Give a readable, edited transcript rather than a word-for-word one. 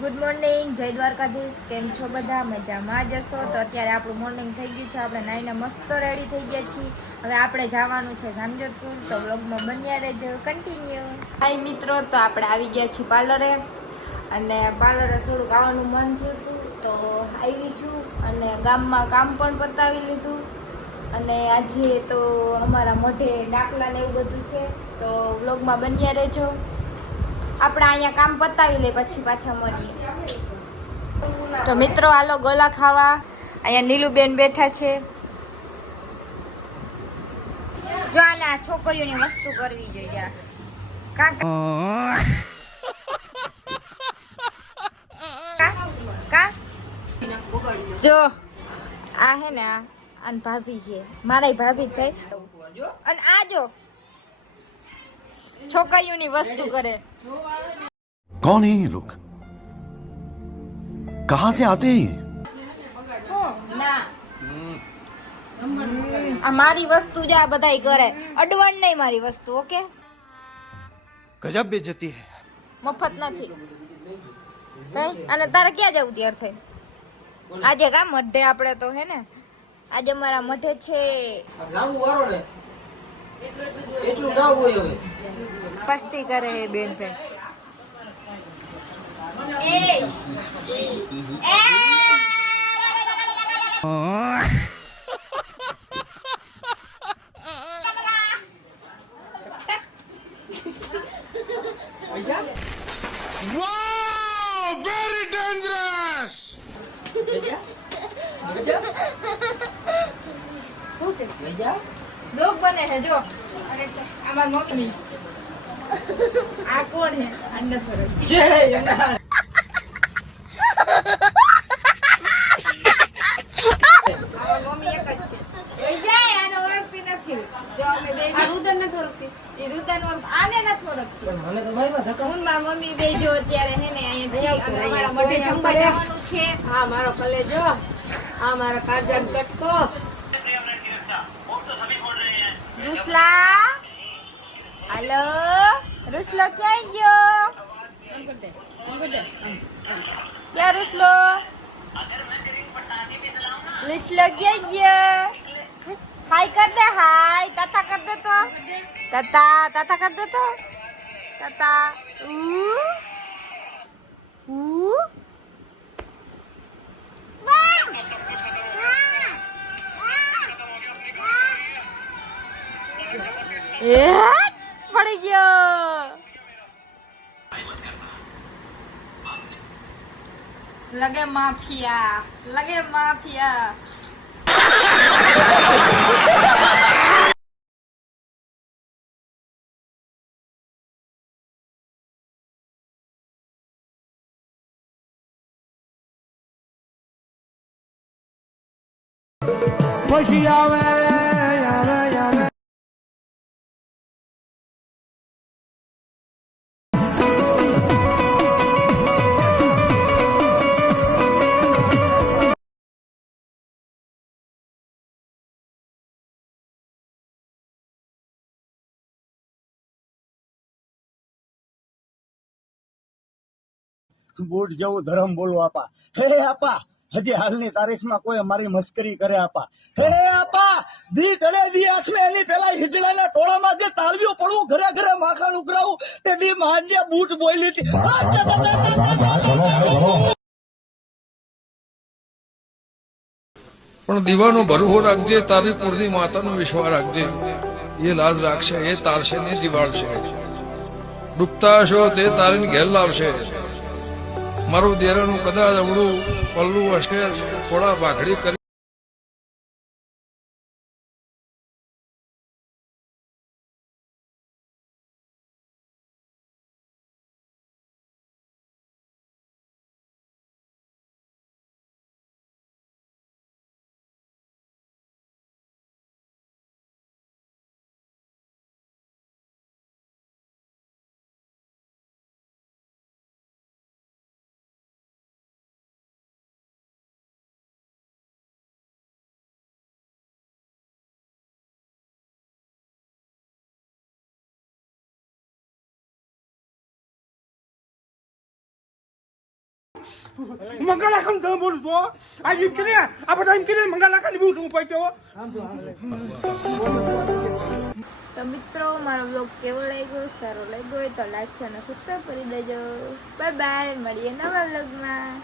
Good morning, જય દ્વારકાધીશ. કેમ છો બધા? મજામાં જ હશો. તો અત્યારે આપણું મોર્નિંગ થઈ ગયું છે. આપણે નાઈને મસ્ત રેડી થઈ ગયા છીએ. હવે આપણે જવાનું છે જામજોધપુર. તો વ્લોગમાં બન્યા રહેજો, કન્ટિન્યુ. હાય મિત્રો, તો આપણે આવી ગયા છીએ પાર્લરે. અને પાર્લરે થોડુંક આવવાનું મન થયું હતું તો આવી છું. અને ગામમાં કામ પણ પતાવી લીધું. અને આજે તો અમારા મોઢે ડાકલા ને એવું બધું છે. તો વ્લોગમાં બન્યા રહેજો. આપણે અહીંયા કામ પતાવી લે પછી પાછા મળીએ. તો મિત્રો હાલો ગોલા ખાવા. અહીંયા નીલુબેન બેઠા છે. જો આને આ છોકરીઓની વસ્તુ કરવી જોઈએ. જો આ હે ને આન ભાભી છે, મારા ભાભી થઈ. અને આ જો છોકરીઓની વસ્તુ કરે. कौन है ये लोग कहां से आते हैं આ મારી વસ્તુ જ આ બધાય કરે. અડવણ નહીં મારી વસ્તુ. ઓકે, गजब बेइज्जती है મફત નથી. અને તારે ક્યાં જવું ત્યાર થઈ? આજે કા મઢે આપણે તો હે ને આજે મારા મઢે છે. પસ્તી કરે બેન ભાઈ. वेरी डेंजरस લોક બને છે જો. અને અમાર મમ્મી આ કોણ હે? અન્ન ફરજ મમ્મી એક જ છે. જાય આને ઓળખતી નથી. જો અમે બે આ રુદન નથી ઓળખતી. એ રુદન આને નથી ઓળખતી. મને તો ભાઈમાં ધક્કા. હું માર મમ્મી બે જો અત્યારે હે ને અહીંયા છે. અને અમારા મોઢે જમવા જવાનું છે. હા મારો કલેજો, આ મારા કાજલ કટકો. રૂસલા, હાલો રૂસલો ક્યાં ગયો? ક્યાં રૂસલો? રૂસલો ક્યાં ગયો? હાય કર દે. હાય તાતા કર દે તો. તાતા કર દે તો. તાતા પડી ગયો. લગે માફિયા, લગે માફિયા. ખુશી આવે આવે આવે. બૂટ જેવું ધર્મ બોલો આપા. હે આપા, હજી હાલની તારીખમાં કોઈ અમારી મસ્કરી કરે આપા. હે આપા, દી તળે દી આછમે એની પેલા હિજડાના ટોળામાં જે તાળીઓ પડવું, ઘરે ઘરે માખણ ઉઘરાવું, તે દી માજે બૂટ બોલી હતી. પણ દીવાનો ભરવો રાખજે, તારી કુળની માતાનો વિશ્વાસ રાખજે. એ લાજ રાખશે, એ તારશે ને દિવાળશે. ડૂબતા હશો તે તારીને ઘેર લાવશે. મારું દેરાનું કદાચ અવળું પલ્લું હશે, થોડા ભાખડી કરી મંગલાખમ તમે બોલું છો આ એમ કે આ બધા એમ કે મંગલાખા ની બહુ પૈસો તો મિત્રો મારો બ્લોગ કેવો લાગ્યો, સારો લાગ્યો હોય તો લાઈક અને સબસ્ક્રાઈબ કરી દેજો. બાય બાય, મળીએ નવા બ્લોગમાં.